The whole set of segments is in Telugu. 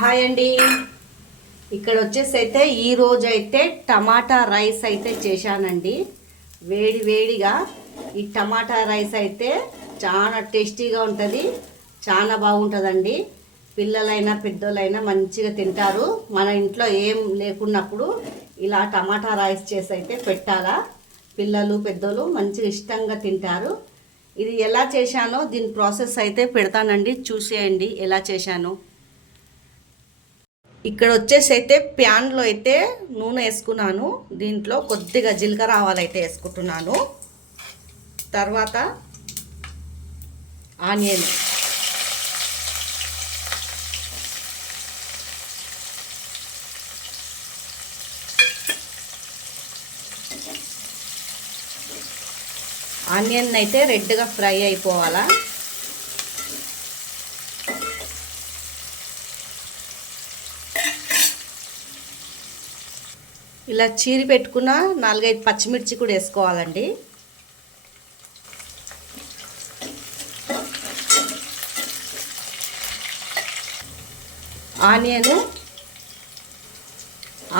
హాయ్ అండి. ఇక్కడ వచ్చేసి అయితే ఈ రోజు అయితే టమాటా రైస్ అయితే చేశానండి. వేడి వేడిగా ఈ టమాటా రైస్ అయితే చాలా టేస్టీగా ఉంటుంది, చాలా బాగుంటుందండి. పిల్లలైనా పెద్దోళ్ళైనా మంచిగా తింటారు. మన ఇంట్లో ఏం లేకున్నప్పుడు ఇలా టమాటా రైస్ చేసి అయితే పెట్టాలా, పిల్లలు పెద్దోళ్ళు మంచిగా ఇష్టంగా తింటారు. ఇది ఎలా చేశానో దీని ప్రాసెస్ అయితే పెడతానండి, చూసేయండి ఎలా చేశానో. ఇక్కడ వచ్చేసి అయితే ప్యాన్లో అయితే నూనె వేసుకున్నాను. దీంట్లో కొద్దిగా జీలకర్ర ఆవాలు అయితే వేసుకుంటున్నాను. తర్వాత ఆనియన్, ఆనియన్ అయితే రెడ్గా ఫ్రై అయిపోవాలా. ఇలా చీరి పెట్టుకున్న 4-5 పచ్చిమిర్చి కూడా వేసుకోవాలండి.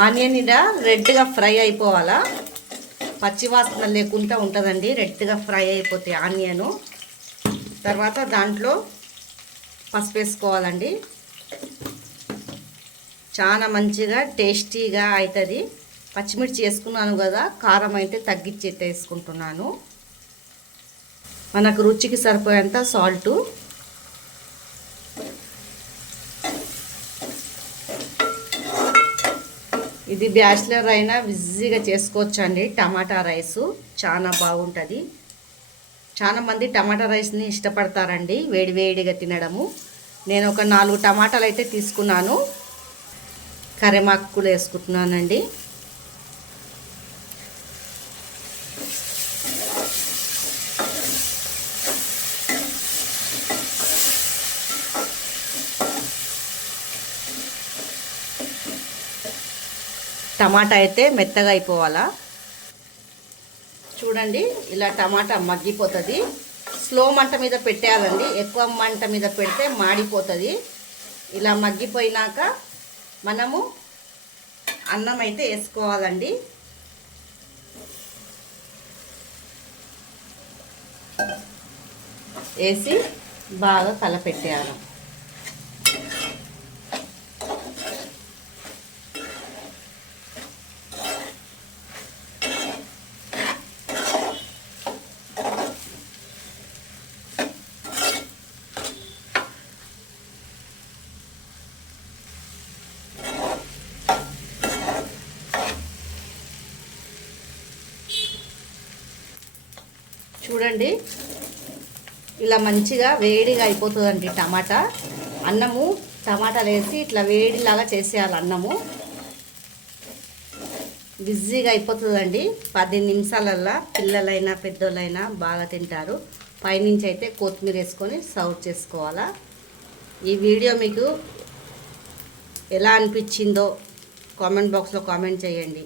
ఆనియన్ ఇలా రెడ్గా ఫ్రై అయిపోవాలా, పచ్చివాసన లేకుండా ఉంటుందండి. రెడ్గా ఫ్రై అయిపోతే ఆనియను. తర్వాత దాంట్లో పసుపు వేసుకోవాలండి. చాలా మంచిగా టేస్టీగా అవుతుంది. పచ్చిమిర్చి వేసుకున్నాను కదా, కారం అయితే తగ్గించి వేసుకుంటున్నాను. మనకు రుచికి సరిపోయేంత సాల్టు. ఇది బ్యాచిలర్ అయినా ఈజీగా చేసుకోవచ్చు అండి. టమాటా రైసు చాలా బాగుంటుంది. చాలామంది టమాటా రైస్ని ఇష్టపడతారండి వేడివేడిగా తినడము. నేను ఒక 4 టమాటాలు అయితే తీసుకున్నాను. కరివేపాకు కూడా వేసుకుంటున్నానండి. టమాటా అయితే మెత్తగా అయిపోవాలా. చూడండి ఇలా టమాటా మగ్గిపోతుంది. స్లో మంట మీద పెట్టేయాలండి, ఎక్కువ మంట మీద పెడితే మాడిపోతుంది. ఇలా మగ్గిపోయినాక మనము అన్నం అయితే వేసుకోవాలండి. వేసి బాగా కలపెట్టేయాలి. చూడండి ఇలా మంచిగా వేడిగా అయిపోతుందండి టమాటా. అన్నము టమాటాలు వేసి ఇట్లా వేడిలాగా చేసేయాలి. అన్నము బిజీగా అయిపోతుందండి. 10 నిమిషాలల్లో పిల్లలైనా పెద్దోళ్ళైనా బాగా తింటారు. పైనుంచి అయితే కొత్తిమీర వేసుకొని సర్వ్ చేసుకోవాలా. ఈ వీడియో మీకు ఎలా అనిపించిందో కామెంట్ బాక్స్లో కామెంట్ చేయండి.